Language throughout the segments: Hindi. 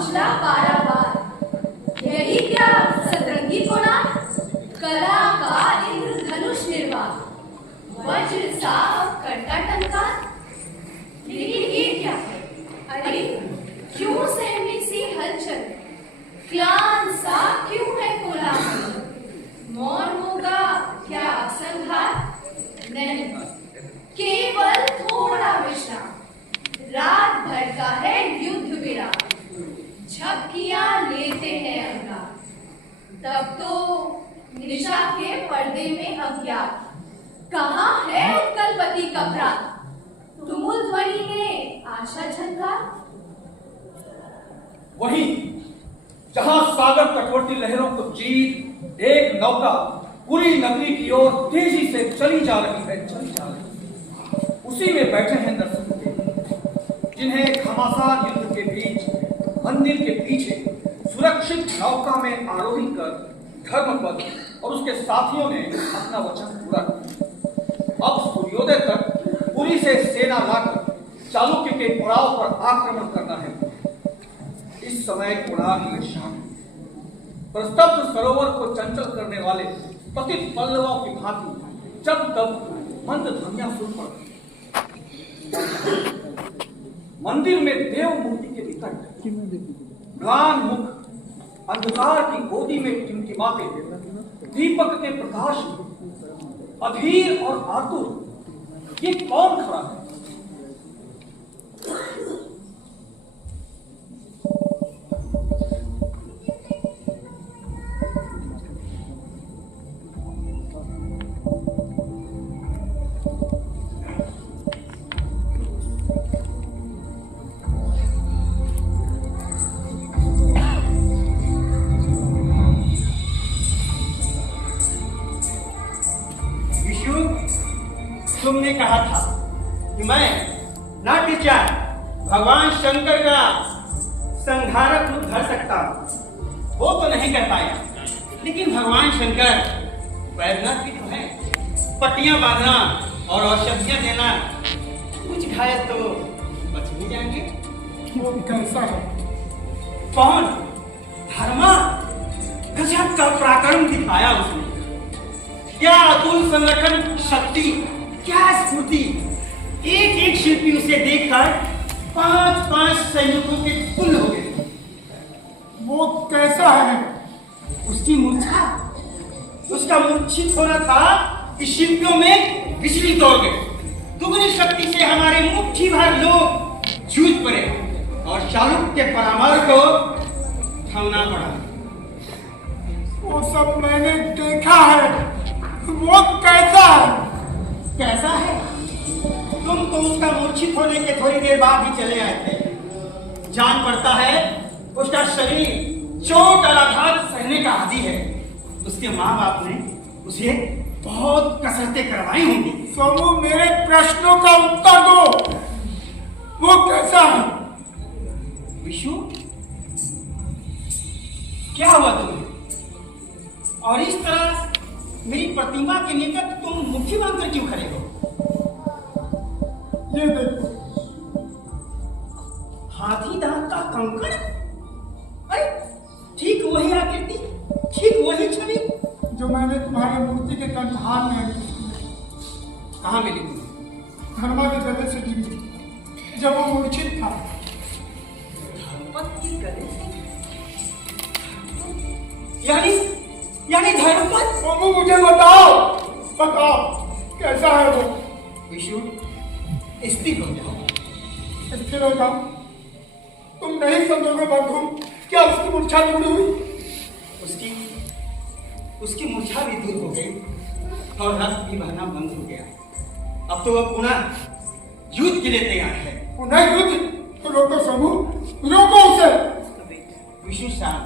उछला पारावार। यही क्या सतरंगी कोणार, कला का इंद्रधनुष निर्वाह, वज्र सा करता टंकार। लेकिन ये क्या है? अरे क्यों सहमी सी हलचल, क्लान सा क्यों है कोलाहल? मौन होगा क्या संघार? नहीं, केवल थोड़ा विश्राम। रात भर का है युद्ध विराम, झपकियां लेते हैं अंगार। तब तो निशा के पर्दे में अज्ञात, कहाँ है उत्कलपति का प्रात? तुमुल ध्वनि में आशा झनकार। वहीं जहां सागर तटवर्ती लहरों को चीर एक नौका पूरी नगरी की ओर तेजी से चली जा रही है, उसी में बैठे हैं नरसिंहदेव, जिन्हें घमासान युद्ध के बीच मंदिर के पीछे सुरक्षित नौका में आरोही कर धर्मपद और उसके साथियों ने अपना वचन पूरा किया। अब सूर्योदय तक पुरी से सेना लाकर चालुक्य के पड़ाव पर आक्रमण करना है। इस समय कोणार्क में शांति, प्रस्तब्ध सरोवर को चंचल करने वाले पतित पल्लवों की भांति जब तब मंद ध्वनियां सुन पड़ती। मंदिर में देव मूर्ति के निकट म्लान मुख अंधकार की गोदी में टिमटिमाते दीपक के प्रकाश में अधीर और आतुर ये कौन खड़ा है? तुमने कहा था कि मैं नाट्यचार भगवान शंकर का संहारक रूप धर सकता हूं, वो तो नहीं कर पाया। लेकिन भगवान शंकर वैद्यनाथ भी तो है, पट्टियां बांधना और औषधियां देना, कुछ घायल तो बच नहीं जाएंगे। वो कैसा है? कौन? धर्मा गजब का पराक्रम दिखाया उसने। क्या अतुल संगठन शक्ति, क्या स्फूर्ति! एक एक शिल्पी उसे देखकर 5-5 सैनिकों के तुल्य हो गए। वो कैसा है? उसकी मूर्छा, उसका मूर्छित होना था कि शिल्पियों में बिजली दौड़ गई। दुगनी शक्ति से हमारे मुट्ठी भर लोग जूझ पड़े और चालुक्य के परामर को थामना पड़ा। वो सब मैंने देखा है। वो कैसा है? कैसा है? तुम तो उसका मूर्छित होने के थोड़ी देर बाद ही चले आए थे। जान पड़ता है उसका शरीर चोट और आघात सहने का आदी है। उसके माँ बाप ने उसे बहुत कसरतें करवाई होंगी। सोमू, मेरे प्रश्नों का उत्तर दो। वो कैसा है? विशु, क्या हुआ तुम्हें? और इस तरह मेरी प्रतिमा के निकट तुम मुट्ठी बांधकर क्यों खड़े हो? ये देखो, हाथी दांत का कंकड़। अरे ठीक वही आकृति, ठीक वही छवि जो मैंने तुम्हारी मूर्ति के कंठान में कहाँ मिली तुम्हें? धर्मा के गले से गिरी जब वो मूर्छित था। धर्मपद के गले से? यानी धर्मपद? सोमू, मुझे बताओ कैसा है वो? विशु, स्थिर हो जाओ। स्थिर हो जाओ? तुम नहीं समझोगे बंधु, क्या उसकी मूर्छा दूर हुई? उसकी मूर्छा भी दूर हो गई और रक्त भी बहना बंद हो गया। अब तो वह पुनः युद्ध के लिए तैयार है। पुनः युद्ध? तो रोको सोमू, रोको उसे। विशु शांत,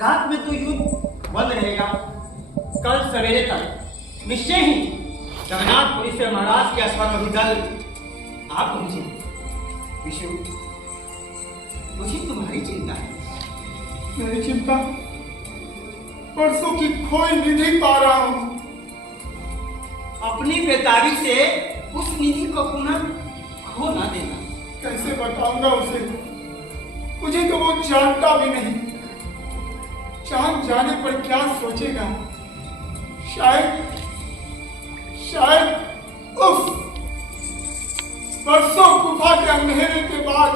रात में तो युद्ध बंद रहेगा। कल सवेरे तक निश्चय ही जगन्नाथपुरी से महाराज के अश्वारोही दल आप पहुंचे। विशु, मुझे तुम्हारी चिंता है। मेरी चिंता परसों की खोई निधि पा रहा हूं। अपनी बेताबी से उस निधि को पुनः खो ना देना। कैसे बताऊंगा उसे? वो मुझे तो वो जानता भी नहीं। चांद जाने पर क्या सोचेगा। शायद उफ, बरसों गुफा के अंधेरे के बाद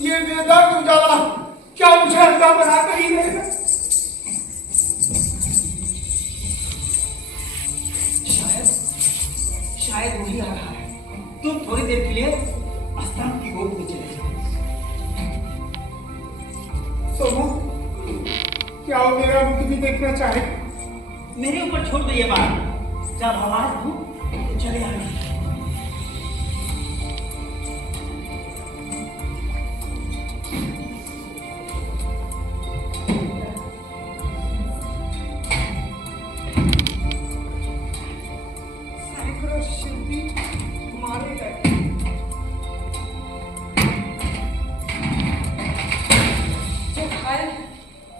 ये बेदर्द उजाला क्या मुझे अंधा बनाकर ही रहेगा। शायद वही आ रहा है। तुम थोड़ी देर के लिए स्तंभ की गोद में चले जाओ। सोमू, क्या वो मेरा मुख भी देखना चाहे? मेरे ऊपर छोड़ दो ये बात। जब आवाज दूं तो चले आना। सैकड़ों शिल्पी मारे गए। जो घायल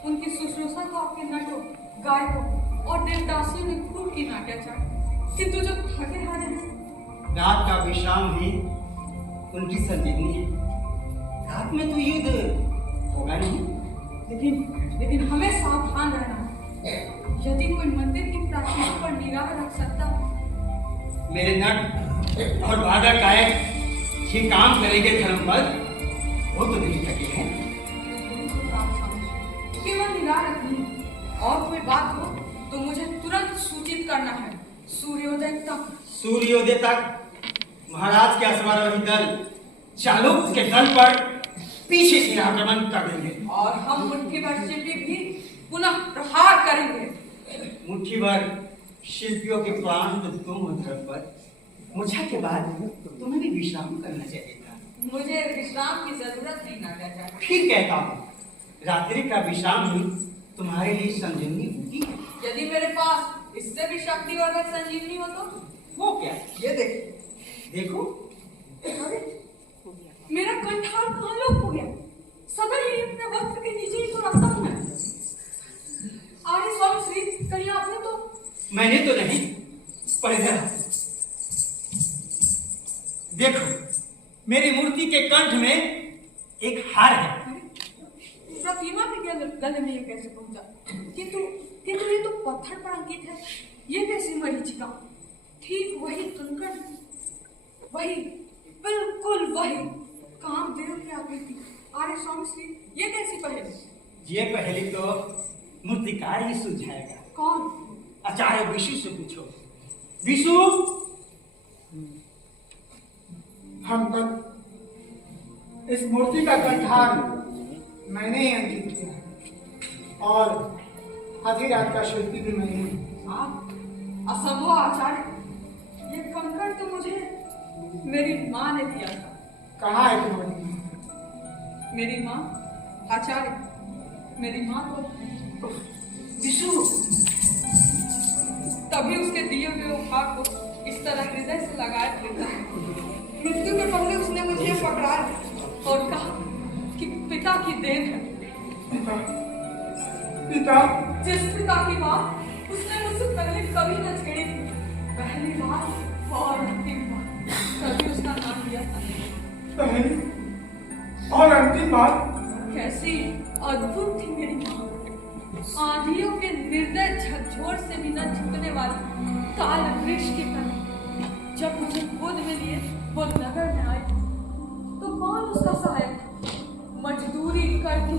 उनकी शुश्रूषा को आपके नटों, गायकों और देवदासियों ने खूब की नाट्याचार, किंतु जो थके हारे हैं, रात का विश्राम ही उनकी संजीवनी है। रात में तो युद्ध होगा नहीं। लेकिन हमें सावधान रहना है। यदि कोई मंदिर की प्राचीरों पर निगाह रख सकता है, मेरे नट और बादल गायक ये काम करेंगे धर्मपद। वो तो नहीं थके हैं। केवल निगाह रखनी है। और कोई बात हो तो मुझे तुरंत सूचित करना है। सूर्योदय तक महाराज के अश्वारोही दल चालुक्य के दल पर पीछे से आक्रमण कर देंगे और हम मुट्ठी भर शिल्पी भी पुनः प्रहार करेंगे। मुट्ठी भर शिल्पियों के प्राण तो तुम हो धर्मपद। मुझा के बाद तुम्हें भी विश्राम करना चाहिए था। मुझे विश्राम की जरूरत नहीं नाट्याचार्य। फिर कहता हूँ, रात्रि का विश्राम ही तुम्हारे लिए संजीवनी होती है। यदि मेरे पास इससे भी शक्तिवर्धक संजीवनी हो तो? वो क्या? ये देखो। अरे, मेरा कंठार कहाँ लोप हो गया? सदा यही अपने वस्त्र के नीचे ही तो रखता हूँ मैं। अरे स्वामी श्री, कहीं आपने तो? मैंने तो नहीं, पर देखो, मेरी मूर्ति के कंठ में एक हार है। प्रतिमा के गले में ये कैसे पहुंचा? किंतु ये तो पत्थर पर अंकित है। ये कैसी मरीचिका? ठीक वही कंकड़, वही, बिल्कुल वही कामदेव की आकृति। अरे स्वामी श्री, ये कैसी पहेली? ये पहेली तो मूर्तिकार ही सुलझाएगा। कौन? आचार्य विशु से पूछो। विशु, हम तक इस मूर्ति का कंठार मैंने ही अंकित किया है और आधी रात का शिल्पी भी मैंने ही। आप असंभव आचार्य, ये कंकड़ तो मुझे मेरी माँ ने दिया था। कहाँ है तुम्हारी माँ? मेरी माँ आचार्य, मेरी माँ को विशु, तभी उसके दिए हुए उपहार को इस तरह हृदय से लगाए फिरता है। मृत्यु के पहले उसने मुझे पकड़ाया और कहा कि पिता की देन है। पिता? पिता? जिस पिता की बात उसने मुझसे पहले कभी न छेड़ी थी, पहली बार और अंतिम बार, तभी उसका नाम लिया था। पहली और अंतिम बार? कैसी अद्भुत थी मेरी माँ। आंधियों के निर्दय झकझोर से भी न झुकने वाली काल वृक्ष की तरह। जब मुझे गोद में लिए वो नगर में आए तो कौन उसका सहायक था? मजदूरी करके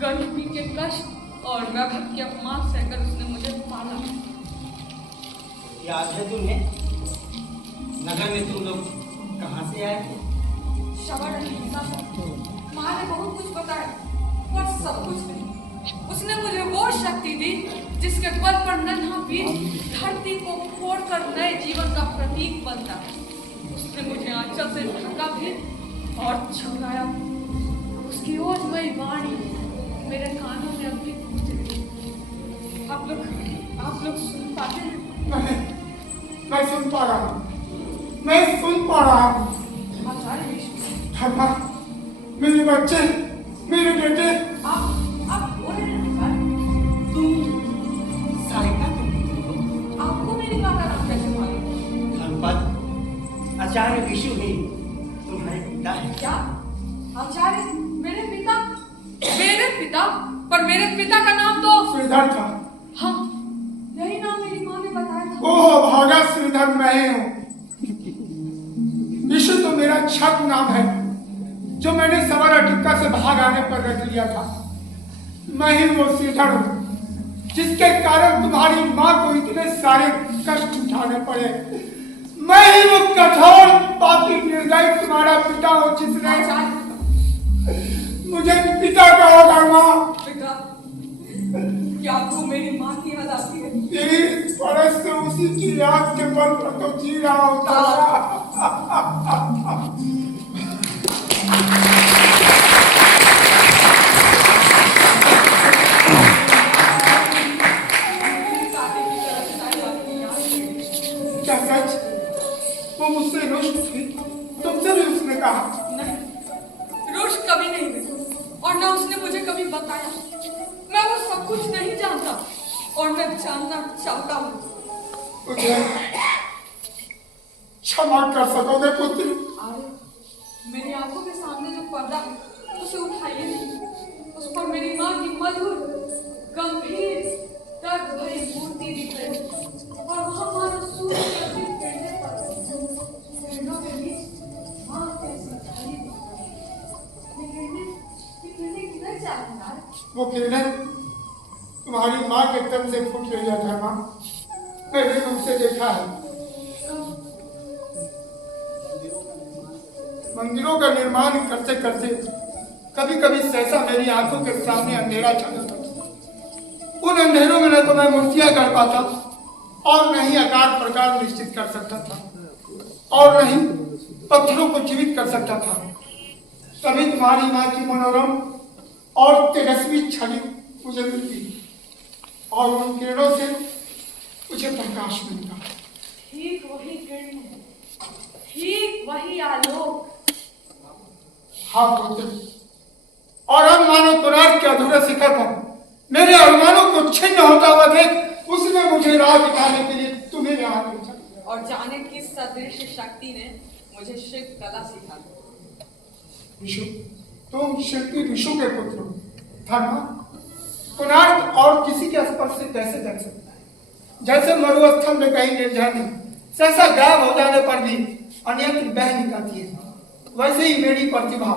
गरीबी के कष्ट और वैभव के अपमान सहकर उसने मुझे पाला। याद है तुम्हें नगर में तुम लोग कहाँ से आए थे? शबर हिंसा से माँ ने बहुत कुछ बताया, पर सब कुछ नहीं। उसने मुझे वो शक्ति दी जिसके बल पर नन्हा बीज धरती को फोड़कर नए जीवन का प्रतीक बनता है। उसने मुझे आंचल से ढका भी और छुड़ाया। उसकी ओजमयी वाणी मेरे कानों में अभी गूंज रही। आप लोग सुन पाते हैं? नहीं, मैं सुन पा रहा हूँ, मैं सुन पा रहा हूँ। आचार्य विष्णु, धर्मा, मेरे बच्चे, मेरे बेटे। आप बोल रहे हैं आचार्य? तुम सारिका को आपको मेरी माँ का नाम कैसे मालूम? धर्मपद, आचार्य विशु ही तुम्हारे पिता है। क्या? आचार्य मेरे पिता? बेटा, पर मेरे पिता का नाम तो श्रीधर था। हाँ, यही नाम मेरी माँ ने बताया था। ओह भागा, श्रीधर मैं ही हूँ। विशु तो मेरा छठ नाम है, जो मैंने सवारा टिक्का से भाग आने पर रख लिया था। मैं ही वो श्रीधर हूँ जिसके कारण तुम्हारी माँ को इतने सारे कष्ट उठाने पड़े। मैं ही वो कठोर पापी निर्दयी तुम्हारा पिता हूँ जिसने मुझे पिता कहोगा माँ। बेटा, क्या आपको मेरी माँ की याद आती है? तेरी परस से उसी की याद के बल पर तो जी रहा हूँ तारा। क्या सच? वो मुझसे रुष्ट थी? तुमसे भी उसने कहा? नहीं, रुष्ट कभी नहीं हुई और न उसने मुझे कभी बताया। मैं वो सब कुछ नहीं जानता और मैं जानना चाहता हूँ। मुझे क्षमा कर सकोगे पुत्र? अरे, मेरी आंखों के सामने जो पर्दा है उसे उठाइए नहीं। उस पर मेरी माँ की मधुर, गंभीर, दर्द भरी मूर्ति दिख रही और वहाँ मानो सूर्य के किरणें पर किरणों के बीच माँ कैसी खड़ी दिख रही। ये किरणें किधर जा रही हैं? वो किरणें तुम्हारी माँ के तन से फूट रही है धर्मा। मैंने तुमसे देखा है। मंदिरों का निर्माण करते करते कभी कभी सहसा मेरी आंखों के सामने अंधेरा छा जाता। उन अंधेरों में न तो मैं मूर्तियां कर पाता और न ही आकार प्रकार निश्चित कर सकता था और न ही पत्थरों को जीवित कर सकता था। तभी तुम्हारी माँ की मनोरम और तेजस्वी छवि मुझे मिलती और उन किरणों से मुझे प्रकाश मिलता। ठीक वही किरण, ठीक वही आलोक। हाँ पुत्र, और हम मानो कोणार्क के अधूरे शिखर पर मेरे अरमानों को छिन्न होता हुआ देख उसने मुझे राह दिखाने के लिए तुम्हें यहाँ भेजा। और जाने किस सदृश शक्ति ने मुझे शिल्प कला सिखा। विशु, तुम शिल्पी विशु के पुत्र हो। धर्मा, कोणार्क और किसी के स्पर्श से कैसे जग सकता है? जैसे मरुस्थल में कहीं निर्जन सहसा गायब हो जाने पर भी अन्यत्र बह निकलती है, वैसे ही मेरी प्रतिभा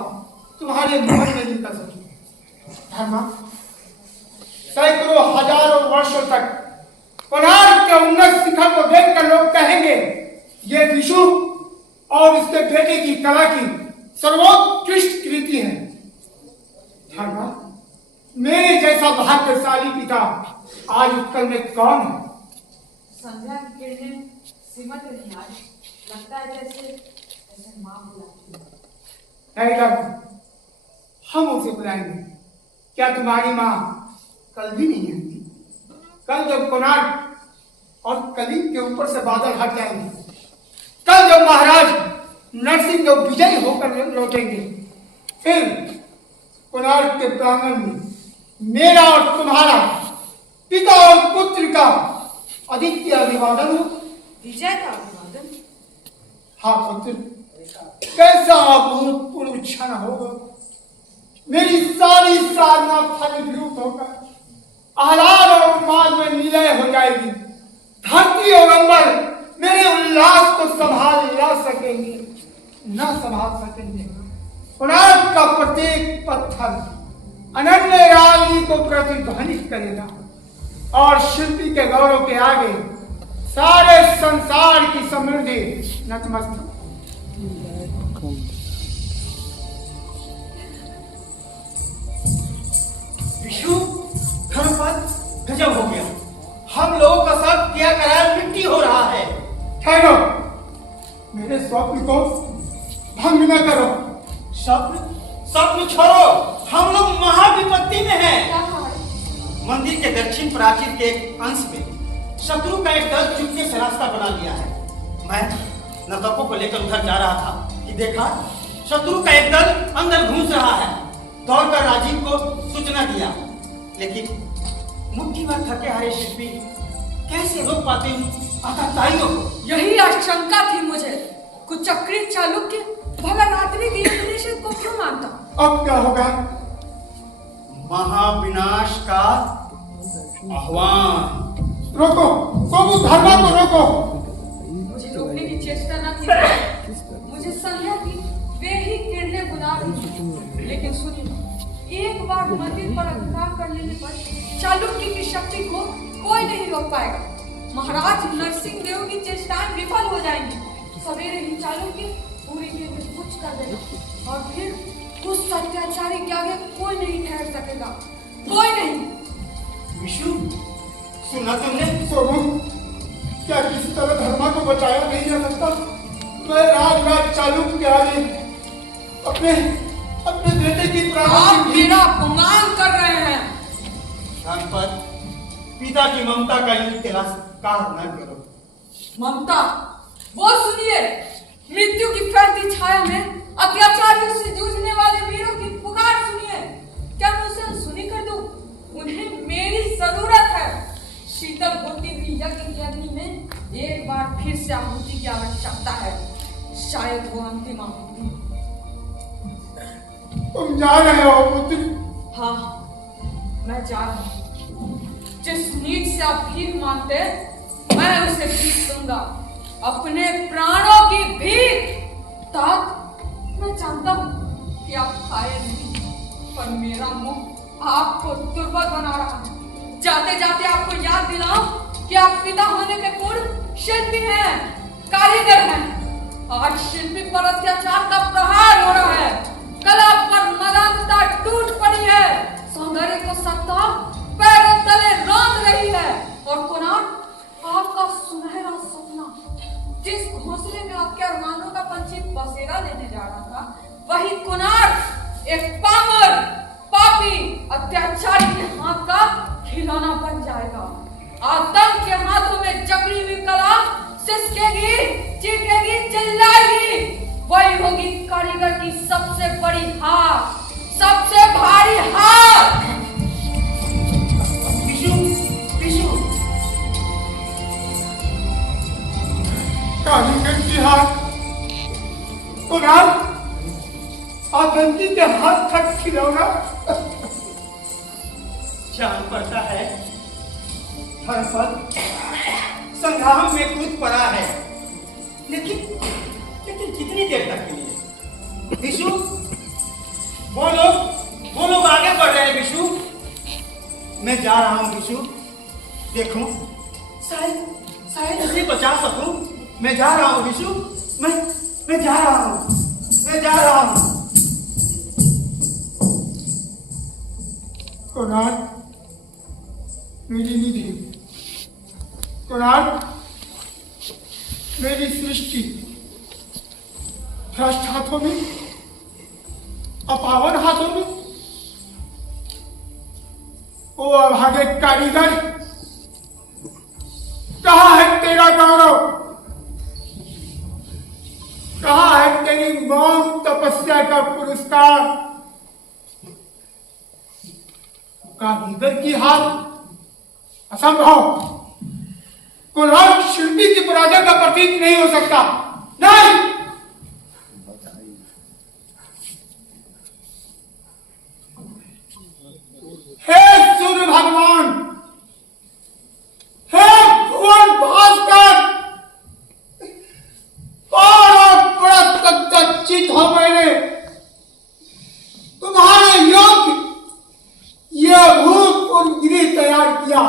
तुम्हारे मन में निकल सकी। धर्मा, सैकड़ों हजारों वर्षों तक कोणार्क के उन्नत शिखर को देखकर लोग कहेंगे ये विशु और उसके बेटे की कला की सर्वोत्कृष्ट कृति है। धर्मा, मेरे जैसा भाग्यशाली पिता आज उत्कल में कौन है? संध्या की किरणें सिमट रही आज, लगता है जैसे माँ बुलाती है। नहीं धर्मा, हम उसे बुलाएंगे। क्या तुम्हारी माँ कल भी नहीं आएगी? कल जब कोणार्क और कलिंग के ऊपर से बादल हट जाएंगे, कल जब महाराज नरसिंह जब विजयी होकर लौटेंगे, फिर कोणार्क के प्रांगण में मेरा और तुम्हारा पिता और पुत्र का आदित्य अभिवादन हो। विजय का अभिवादन? हाँ पुत्र, कैसा अभूतपूर्व क्षण होगा। मेरी सारी साधना फलीभूत होकर आह्लाद और उन्माद में निलय हो जाएगी। धरती और अंबर मेरे उल्लास को संभाल न सकेंगे। कोणार्क का प्रत्येक पत्थर अनन्य रागनी को प्रतिध्वनित करेगा और शिल्पी के गौरव के आगे सारे संसार की समृद्धि नतमस्तक। विशु, धर्मपद, गजब हो गया। हम लोगों का सब किया करार मिट्टी हो रहा है। ठहरो, मेरे स्वप्न को भंग न करो। स्वप्न छोड़ो, हम लोग महाविपत्ति में हैं। मंदिर के दक्षिण प्राचीर के एक अंश में शत्रु का एक दल चुपके से रास्ता बना लिया है। मैं नर्तकों को लेकर उधर जा रहा था कि देखा शत्रु का एक दल अंदर घुस रहा है। दौड़कर राजीव को सूचना दिया, लेकिन मुट्ठी भर थके हारे शिल्पी कैसे रोक पाते हैं आतताइयों को? यही आशंका थी मुझे। कुचक्री चालुक्य भला रात्रि की उपनिषद को क्यों मानता? अब क्या होगा? महाविनाश का आह्वान। रोको, तुम उस धर्मा को रोको। मुझे रोकने की चेष्टा न की। मुझे संध्या की वे ही किरणें बुला रही। लेकिन सुनिए, एक बार मंदिर पर अधिकार कर लेने पर चालुक्य की शक्ति को कोई नहीं रोक पाएगा। महाराज नरसिंह देव की चेष्टाएं विफल हो जाएंगी। सवेरे ही चालुक्य पूरी के कुछ कर देगा और फिर उस अत्याचारी के आगे कोई नहीं ठहर सकेगा, कोई नहीं। विशु, सुना तुमने? सोनू, क्या किसी तरह धर्मा को बचाया नहीं जा सकता? मैं राज चालुक्य के आगे अपने बेटे की आप मेरा अपमान कर रहे हैं। धर्मपद, पिता की ममता का युद्ध तिरस्कार न करो। ममता, वो सुनिए, मृत्यु की फैलती छाया में अत्याचारियों से जूझने वाले वीरों की पुकार सुनिए। क्या मैं उसे अनसुनी कर दूं? उन्हें मेरी जरूरत है। शीतल होती हुई यज्ञ अग्नि में एक बार फिर से आहुति की आवश्यकता है। शायद वो अंतिम आहुति। तुम जा रहे हो पुत्र? हाँ, मैं जा रहा हूँ। जिस नीच से आप भीख मांगते, मैं उसे भीख दूंगा, अपने प्राणों की भीख। तात, मैं जानता हूँ कि आप खाए नहीं, पर मेरा मुंह आपको दुर्बल बना रहा है। जाते जाते आपको याद दिलाऊं कि आप पिता होने के पूर्व शिल्पी हैं, कारीगर हैं। आज शिल्पी पर अत्याचार का प्रहार हो रहा है, कला पर मलानता टूट पड़ी है, सौंदर्य को सत्ता पैरों तले रौंद रही है। और कोणार्क, आपका सुनहरा सपना, जिस घोंसले में आपके अरमानों का पंछी बसेरा लेने जा रहा था, वही कोणार्क एक पामर, पापी, अत्याचारी के हाथ का खिलौना बन जाएगा। आतंक के हाथों में जकड़ी हुई कला सिसकेगी, चीखेगी, चिल्लाएगी। वही होगी कारीगर की सबसे बड़ी हार, सबसे भारी हार। विशु, विशु, कारीगर की हाथ? कोणार्क, आतंकी के हाथ तक खिलौना? जान पड़ता है धर्मपद संग्राम में कूद पड़ा है, लेकिन कितनी देर तक के लिए? विशु, वो लोग आगे बढ़ रहे हैं। विशु, मैं जा रहा हूँ। विशु, देखो, शायद उसे बचा सकूं। मैं जा रहा हूँ विशु, मैं जा रहा हूँ। कोणार्क, मेरी निधि, कोणार्क, मेरी सृष्टि भ्रष्ट हाथों में, अपावन हाथों में। ओ अभागे कारीगर, कहाँ है तेरा गौरव? कहाँ है तेरी मौन तपस्या का पुरस्कार? कारीगर की हार असंभव। कोणार्क शिल्पी की पराजय का प्रतीक नहीं हो सकता। नहीं, हे सूर्य भगवान, हे भुवन भास्कर, और बड़ा तच्चित हो मैंने तुम्हारे योग्य यह भूतपूर्व गृह तैयार किया,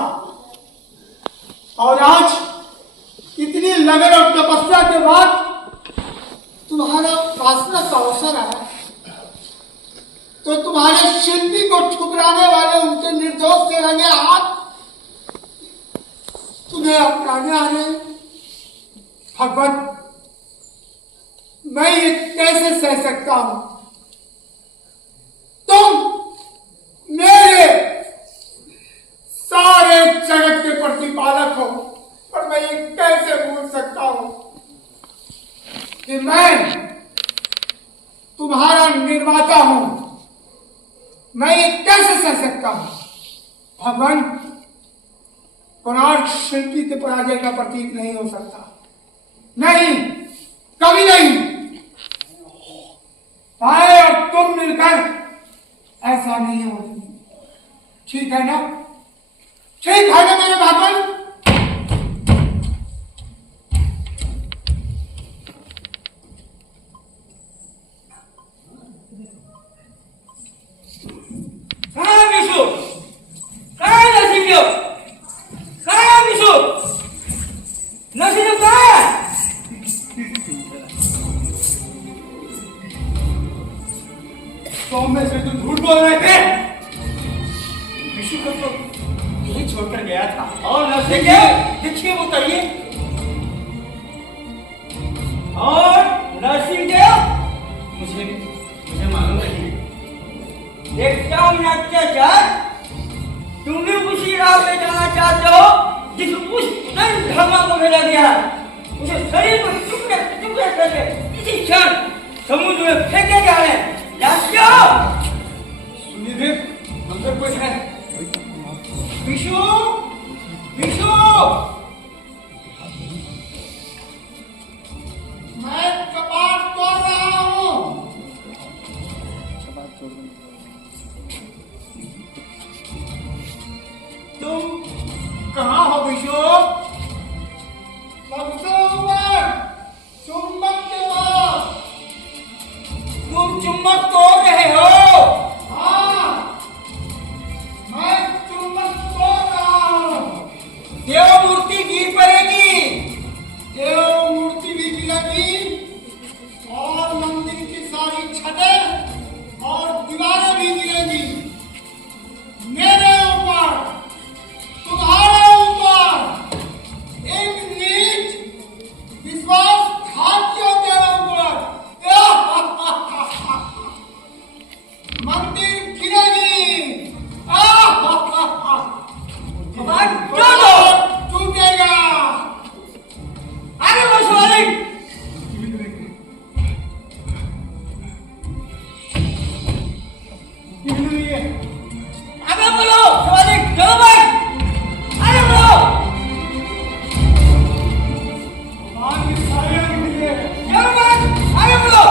और आज इतनी लगन और तपस्या के बाद तुम्हारा उपासना का अवसर आया तो तुम्हारे शिल्पी को ठुकराने वाले उनके निर्दोष से रंगे हाथ तुम्हें अपनाने आ रहे। भगवान, मैं ये कैसे सह सकता हूं? तुम मेरे सारे जगत के प्रतिपालक हो, और मैं ये कैसे भूल सकता हूं कि मैं तुम्हारा निर्माता हूं? मैं ये कैसे सह सकता हूं? भगवान, कोणार्क शिल्पी के पराजय का प्रतीक नहीं हो सकता। नहीं, कभी नहीं। मैं और तुम मिलकर ऐसा नहीं हो ठीक है ना? ठीक है ना मेरे भगवान? कहाँ है विशु? कहाँ है नरसिंह? कहाँ है विशु? नरसिंह कहाँ है? तो में से तुम झूठ बोल रहे थे। विशु को तो यही छोड़कर गया था। और नरसिंह देखिए वो उतरिए। और नरसिंह मुझे मालूम नहीं। देखता हूँ मैं अत्याचार। तुम भी उसी राह पे जाना चाहते हो जिस उस धर्मा को भेजा गया है। उसे शरीर को टुकड़े टुकड़े करके इसी क्षण समुद्र में फेंके जा रहे हैं। जानते हो? सुनिए देव, अंदर कोई है। विशु, विशु। मैं कपाट तोड़ रहा हूँ। तुम कहाँ हो विशु? सबसे ऊपर चुंबक के पास। तुम चुम्बक तोड़ रहे हो? हाँ, मैं चुंबक तोड़ रहा हूँ। देव मूर्ति गिर पड़ेगी। देव मूर्ति भी गिरेगी और मंदिर की सारी छतें और दीवारें भी गिरेगी। मेरे ऊपर, तुम्हारे ऊपर, एक नीच विश्वासघातियों के ऊपर मंदिर गिरेगी। टूटेगा। आगे बढ़ो शिवालिक। आगे बढ़ो शिवालिक, चलो भाई, आगे बढ़ो। चलो भाई, आगे बढ़ो।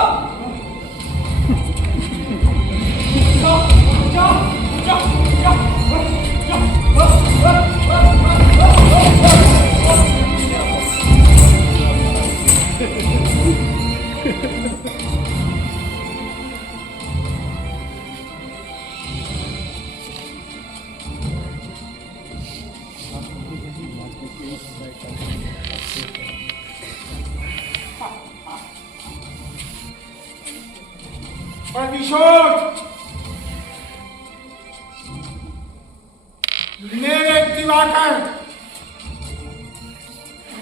प्रतिशोध मेरे दिवाकर,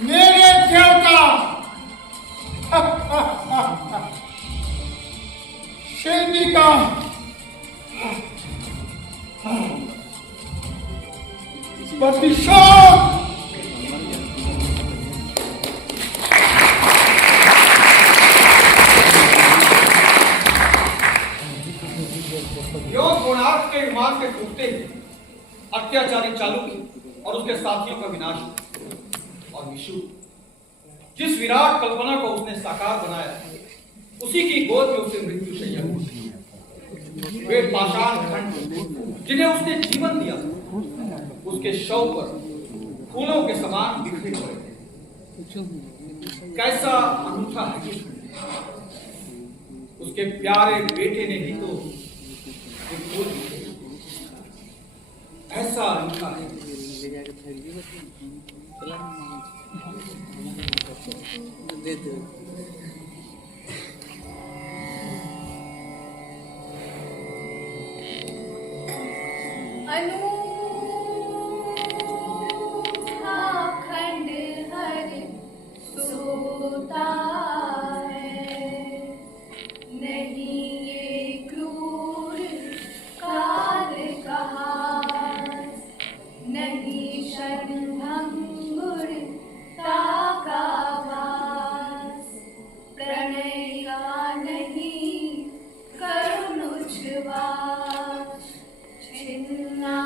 मेरे देवता शिल्पी का प्रतिशोध। कोणार्क के विमान के टूटते ही अत्याचारी चालुक्य और उसके साथियों का विनाश। और विशु जिस विराट कल्पना को उसने साकार बनाया, उसी की गोद में उसे मृत्यु शैया हुई। वे पाषाण खंड जिन्हें उसने जीवन दिया, उसके शव पर फूलों के समान बिखरे पड़े थे। कैसा अनूठा है। उसके प्यारे बेटे ने ही तो ऐसा अनूठा है। खंड हर सोता है, नहीं ये क्रूर काल कहास, नहीं क्षणभंगुर ताका भास, प्रणय का नहीं करुण उच्छ्वास, छिन्ना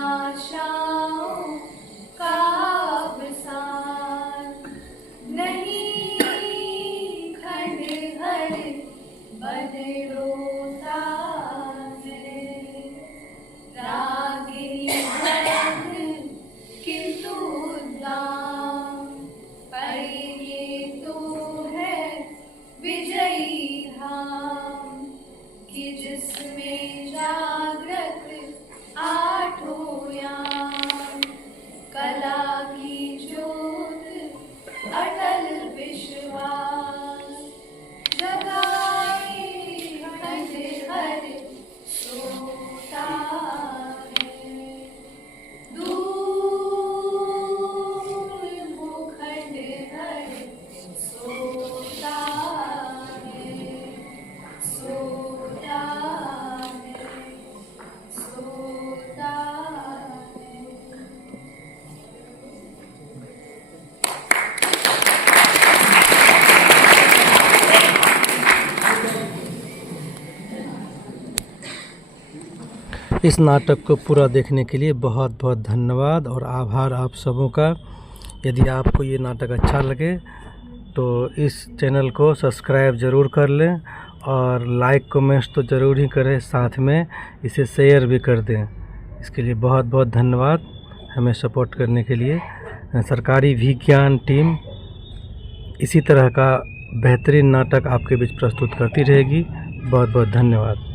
इस नाटक को पूरा देखने के लिए बहुत बहुत धन्यवाद और आभार आप सबों का। यदि आपको ये नाटक अच्छा लगे तो इस चैनल को सब्सक्राइब ज़रूर कर लें और लाइक कमेंट्स तो ज़रूर ही करें, साथ में इसे शेयर भी कर दें। इसके लिए बहुत बहुत धन्यवाद हमें सपोर्ट करने के लिए। सरकारी विज्ञान टीम इसी तरह का बेहतरीन नाटक आपके बीच प्रस्तुत करती रहेगी। बहुत बहुत धन्यवाद।